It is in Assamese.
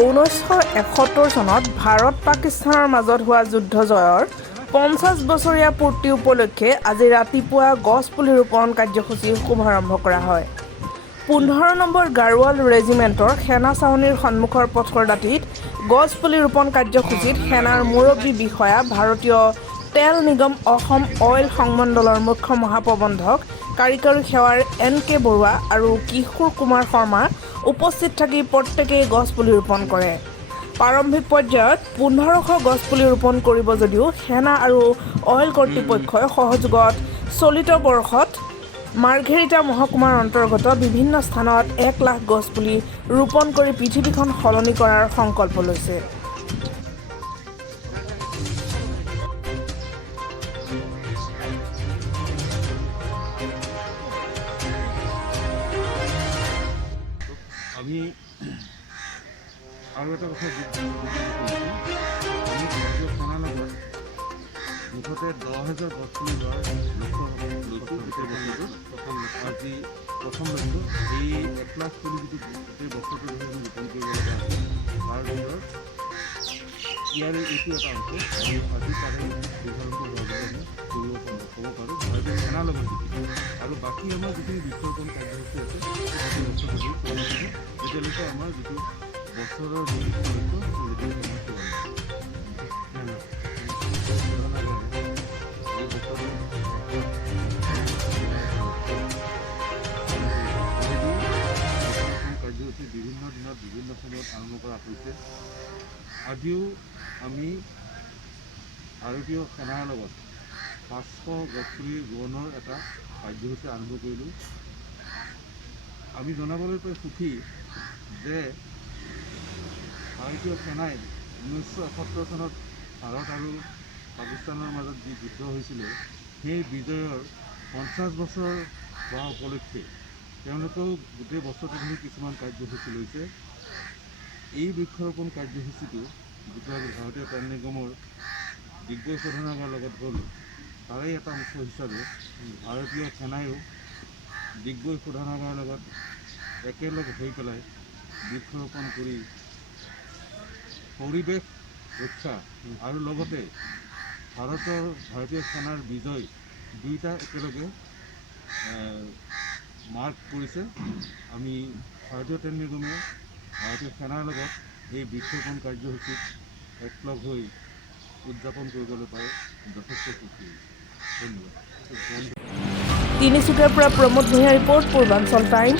1971 চনত ভাৰত পাকিস্তানৰ মাজত হোৱা যুদ্ধ জয়ৰ 50 বছৰীয়া পূৰ্তি উপলক্ষে আজি ৰাতিপুৱা গছপুলি ৰোপণ কাৰ্যসূচীৰ শুভাৰম্ভ কৰা হয়। 15 নম্বৰ গাৰৱাল ৰেজিমেণ্টৰ সেনা ছাউনীৰ সন্মুখৰ পথৰ দাঁতিত গছপুলি ৰোপণ কাৰ্যসূচীত সেনাৰ মুৰব্বী বিষয়া ভাৰতীয় তেল নিগম অসম অইল সংমণ্ডলৰ মুখ্য মহাপ্ৰবন্ধক কাৰিকৰী সেৱাৰ NK বৰুৱা আৰু কিশোৰ কুমাৰ শৰ্মা উপস্থিত থাকি প্ৰত্যেকেই গছপুলি ৰোপণ কৰে। প্ৰাৰম্ভিক পৰ্যায়ত 1500 গছপুলি ৰোপণ কৰিব যদিও সেনা আৰু অইল কৰ্তৃপক্ষই সহযোগত চলিত বৰ্ষত মাৰ্ঘেৰিটা মহকুমাৰ অন্তৰ্গত বিভিন্ন স্থানত 1 লাখ গছপুলি ৰোপণ কৰি পৃথিৱীখন সলনি কৰাৰ সংকল্প লৈছে। আমি আৰু এটা কথা মুঠতে 10,000 গছপুলি লোৱাৰ আজি প্ৰথম লক্ষ্য এই 1 লাখ পুলি যিটো গোটেই বছৰটো ধৰি আমি ৰোপণ কৰিব লগা আছে তাৰ ভিতৰত ইয়াৰে এইটো এটা অংশ আজি তাৰে শুভাৰম্ভ হোৱা বুলি আমি ক'ব পাৰোঁ ভাৰতীয় সেনাৰ লগত আৰু বাকী আমাৰ যিখিনি বৃক্ষৰোপণ কাৰ্যসূচী আছে যেতিয়ালৈকে আমাৰ যিটো বছৰৰ যিটো কাৰ্যসূচী বিভিন্ন দিনত বিভিন্ন সময়ত আৰম্ভ কৰা হৈছে। আজিও আমি ভাৰতীয় সেনাৰ লগত 500 গছপুলি ৰোপণৰ এটা কাৰ্যসূচী আৰম্ভ কৰিলোঁ। আমি জনাবলৈ পাই সুখী যে ভাৰতীয় সেনাই 1971 চনত ভাৰত আৰু পাকিস্তানৰ মাজত যি যুদ্ধ হৈছিলে সেই বিজয়ৰ 50 বছৰ হোৱা উপলক্ষে তেওঁলোকেও গোটেই বছৰটো ধৰি কিছুমান কাৰ্যসূচী লৈছে। এই বৃক্ষৰোপণ কাৰ্যসূচীটো যিটো ভাৰতীয় তেল নিগমৰ ডিগবৈ শোধনাগাৰৰ লগত হ'ল তাৰে এটা অংশ হিচাপে ভাৰতীয় সেনাইও ডিগবৈ শোধনাগাৰৰ লগত একেলগ হৈ পেলাই বৃক্ষৰোপণ কৰি পৰিৱেশ ৰক্ষা আৰু লগতে ভাৰতীয় সেনাৰ বিজয় দুয়োটা একেলগে মাৰ্ক কৰিছে। আমি ভাৰতীয় তেল নিগমে ভাৰতীয় সেনাৰ লগত এই বৃক্ষৰোপণ কাৰ্যসূচীত একলগ হৈ উদযাপন কৰিবলৈ পাই যথেষ্ট সুখী। ধন্যবাদ। তিনিচুকীয়াৰ পৰা প্ৰমোদ ভূঞা ৰিপৰ্ট, পূৰ্বাঞ্চল টাইম।